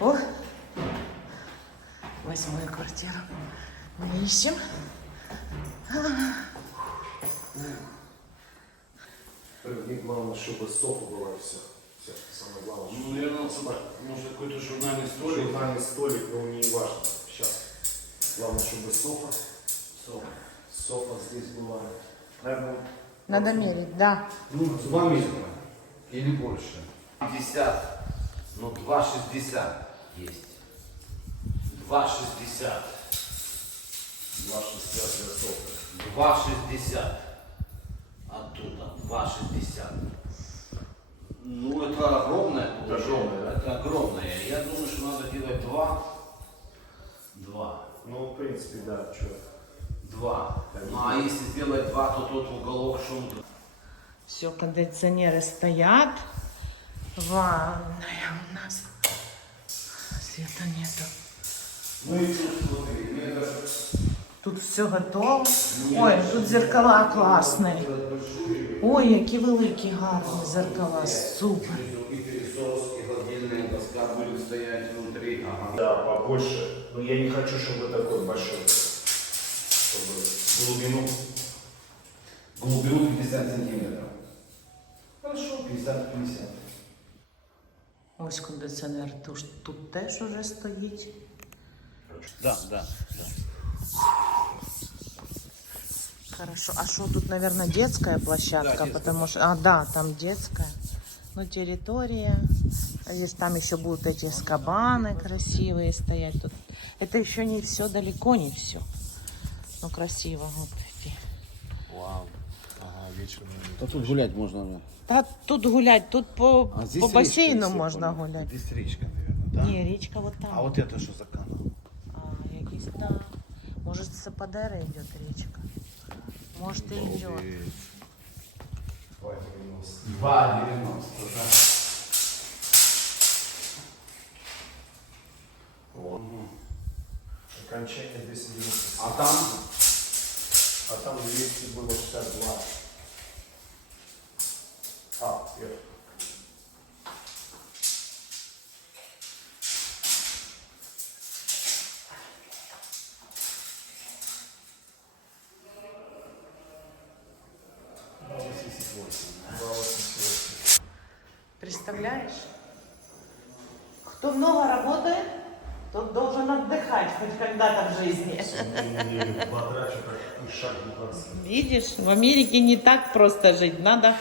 О, восьмую квартиру мы ищем. Мне главное, чтобы софа была и все. Все, самое главное. Ну, наверное, надо собрать. Может, какой-то журнальный столик. Журнальный столик, но не важно. Сейчас. Главное, чтобы софа, Софа. софа здесь была. Наверное, Надо мерить, да. Ну, два метра или больше. 50, ну 2,60 есть. 2,60. 2,60 для софы. 2,60. Оттуда. 2,60. Ну, это огромное Это огромное, да? Это огромное. Я думаю, что надо делать 2. 2. Ну, в принципе, да, что. 2. Ну, а если сделать 2, то тот уголок шум. Все, кондиционеры стоят. Ванная у нас. Света нету. Ну и тут смотри, мне даже Тут все готово. Ой, тут зеркала класні. Ой, які великі гарні зеркала. Супер. и пылесос, и холодильная доска будет стоять внутри. Ага. Да, побольше. Но я не хочу, чтобы такой большой. Чтобы глубину. Глубину 50 сантиметров. Хорошо, 50-50. Ось кондиціонер тут, тут теж уже стоїть. Да, да, да. Хорошо. А что тут, наверное, детская площадка? Да, детская потому что. А, да, там детская. Ну, территория. Здесь там еще будут эти скабаны красивые стоять. Тут. Это еще не все, далеко не все. Ну, красиво. Вот вечером. Да тут гулять можно. да. Да, тут гулять, тут по, А здесь по речка, бассейну если я можно понял. гулять. Здесь речка, наверное, да? Ні, річка вот там. А вот это что за канал? А, якийсь, да. Може, з Сападери йде річка. Може, і йде. 2,90. 2,90, да. Вот. Окончание 290. А там? А там 200 было 62. Представляешь? Кто много работает, тот должен отдыхать хоть когда-то в жизни. Видишь, в Америке не так просто жить. Надо,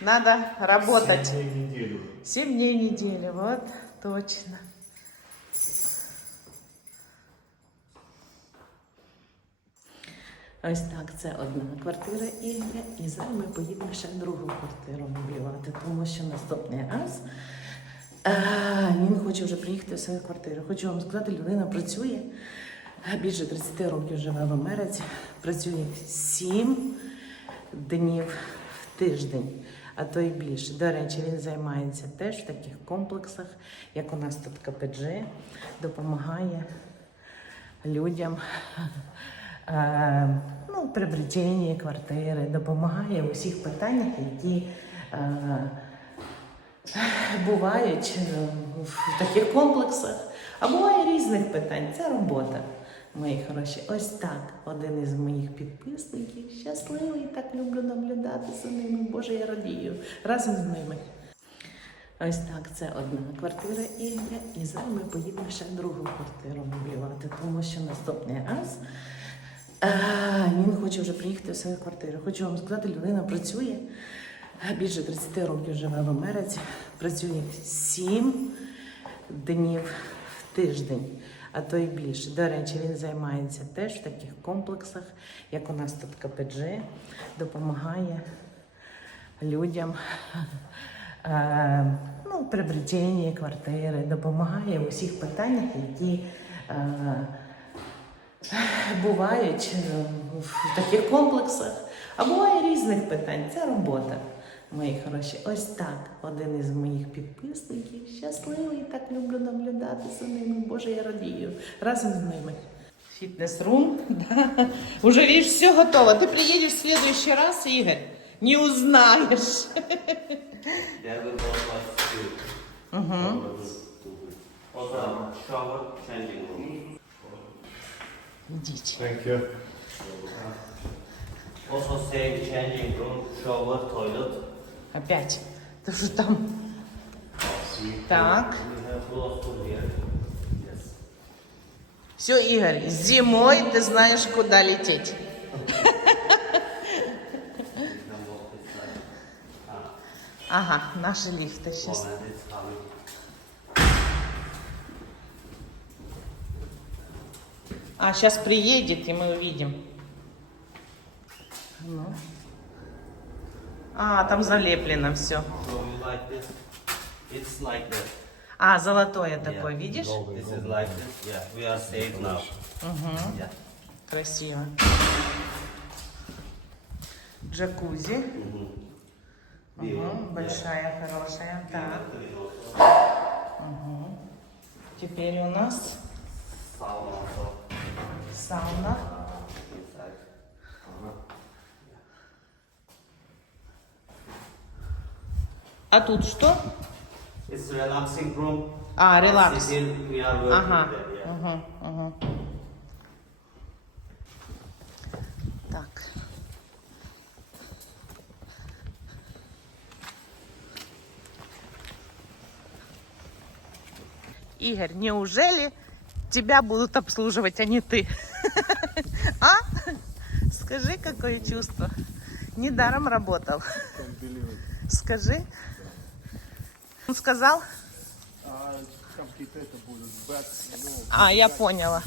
надо работать. Семь дней в неделю. 7 дней в неделю, вот точно. Ось так, це одна квартира Ігоря, і зараз ми поїдемо ще другу квартиру меблювати, тому що наступний раз е, він хоче вже приїхати в свою квартиру. Хочу вам сказати, людина працює більше 30 років живе в Америці, працює 7 днів в тиждень, а то й більше. До речі, він займається теж в таких комплексах, як у нас тут КПДЖ, допомагає людям. Е, Ну, при квартири, допомагає у всіх питаннях, які е, бувають е, в таких комплексах. А буває різних питань. Це робота, мої хороші. Ось так. Один із моїх підписників щасливий, так люблю наблюдати за ними. Боже, я радію разом з ними. Ось так, це одна квартира Ігоря, і зараз ми поїдемо ще другу квартиру меблювати, тому що наступний раз він хоче вже приїхати в свою квартиру. Хочу вам сказати, людина працює е, більше 30 років живе в Америці, працює 7 днів в тиждень, а то й більше. До речі, він займається теж в таких комплексах, як у нас тут КПДЖ, допомагає людям. Е, ну, обретенні квартири, допомагає у всіх питаннях, які е, бувають е, в таких комплексах. А буває різних питань. Це робота, мої хороші. Ось так. Один із моїх підписників щасливий, так люблю наблюдати за ними. Боже, я радію разом з ними. Фитнес-рум, да. Уже видишь, все готово. Ты приедешь в следующий раз, Игорь, не узнаешь. Я выбрал пластик. Угу. Shower, changing room. Идите. Thank you. Also same changing room, shower, toilet. Опять. Ты что там? Так. Все, Игорь, зимой ты знаешь, куда лететь. Ah, Ага, наши лифты сейчас. one and it's coming. А, сейчас приедет, и мы увидим. Ну. А, там залеплено все. It's like that. А, золотое такое, Yeah. видишь? This is like this. Yeah, we are safe now. Угу, Yeah. красиво. Джакузи. Угу, большая, хорошая. Так. Угу. Теперь у нас also сауна. А тут что? It's relaxing room. А, релакс. Ага. there. Yeah. Угу, угу. Так. Игорь, неужели тебя будут обслуживать, а не ты? А? Скажи, какое чувство? Недаром работал. Скажи. Он сказал? А, я поняла.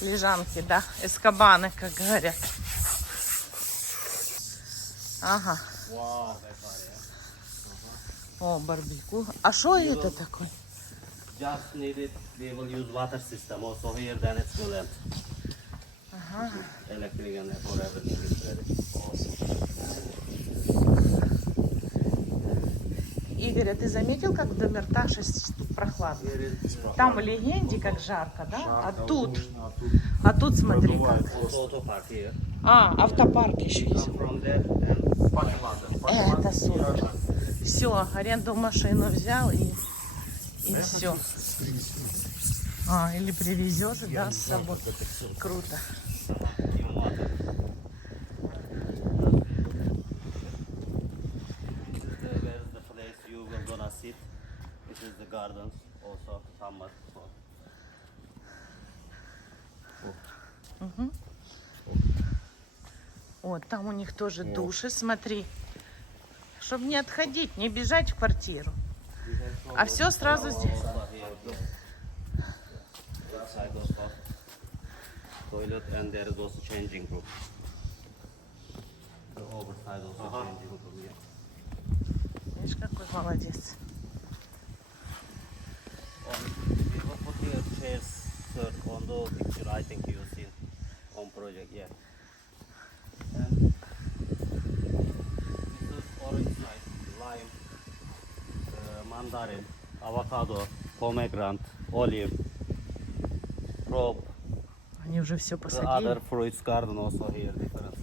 Лежанки, да. Эскобаны, как говорят. Ага. О, барбекю. А что это такое? Just need it. We will use water system also here. Then it's end. Ага. Electric and for everything is ready. Игорь, а ты заметил, как в Домерташе с- прохладно? Там в легенде как жарко, да? А тут, а тут смотри как. А, автопарк еще есть. Это супер. Все, аренду машину взял и, и все. А, или привезешь, да, с собой. Круто. gardens also summer. So Вот, там у них тоже души, смотри. Чтобы не отходить, не бежать в квартиру. А все сразу здесь. toilet and there is also changing room. The overside also changing room. Yeah. Видишь, какой молодец. We will put here chairs, sir, on the picture I think you seen on project, yeah. And this is orange side, lime, uh, mandarin, avocado, pomegranate, olive, rope, Они уже все посадили. other fruits garden also here different.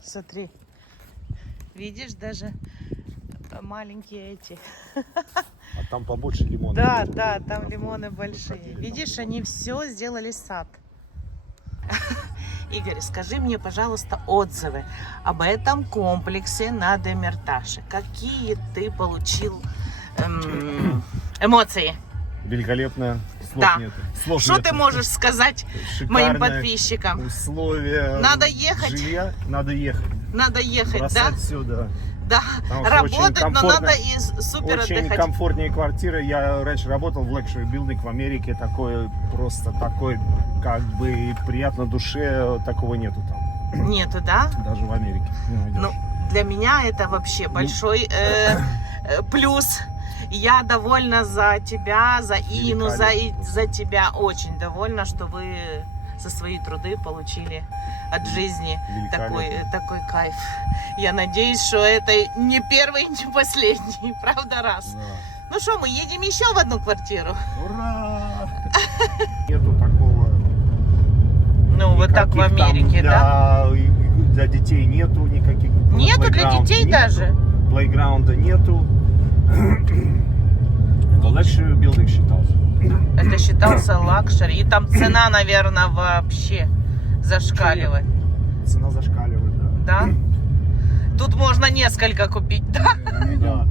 Смотри. Видишь, даже маленькие эти. а там побольше лимона. Да, да, там лимоны большие. Видишь, они все сделали сад. Игорь, скажи мне, пожалуйста, отзывы об этом комплексе на Демерташе. Какие ты получил эм, эмоции? Великолепная. Слов Да. нет. Слов Что нет. ты можешь сказать моим Шикарное подписчикам? Условия. Надо ехать. Жилья. Надо ехать. Надо ехать, Бросать да? все, да. Потому Работать, но надо и супер Очень отдыхать. комфортные квартиры. Я раньше работал в Luxury Building в Америке. Такое просто такой, как бы приятно душе. Такого нету там. Нету, да? Даже в Америке. не найдешь. Ну, для меня это вообще большой э, э, плюс. Я довольна за тебя, за Ину, за, за тебя. Очень довольна, что вы за свои труды получили от жизни такой, Великолепно. такой кайф. Я надеюсь, что это не первый, не последний. Правда, раз. Да. Ну что, мы едем еще в одну квартиру? Ура! Нету такого. Ну, вот так в Америке, да? для, детей нету никаких. Нету для детей даже? Плейграунда нету. Это luxury building считался. Это считался лакшери. И там цена, наверное, вообще зашкаливает. Цена зашкаливает, да. Да? Тут можно несколько купить, да? Да.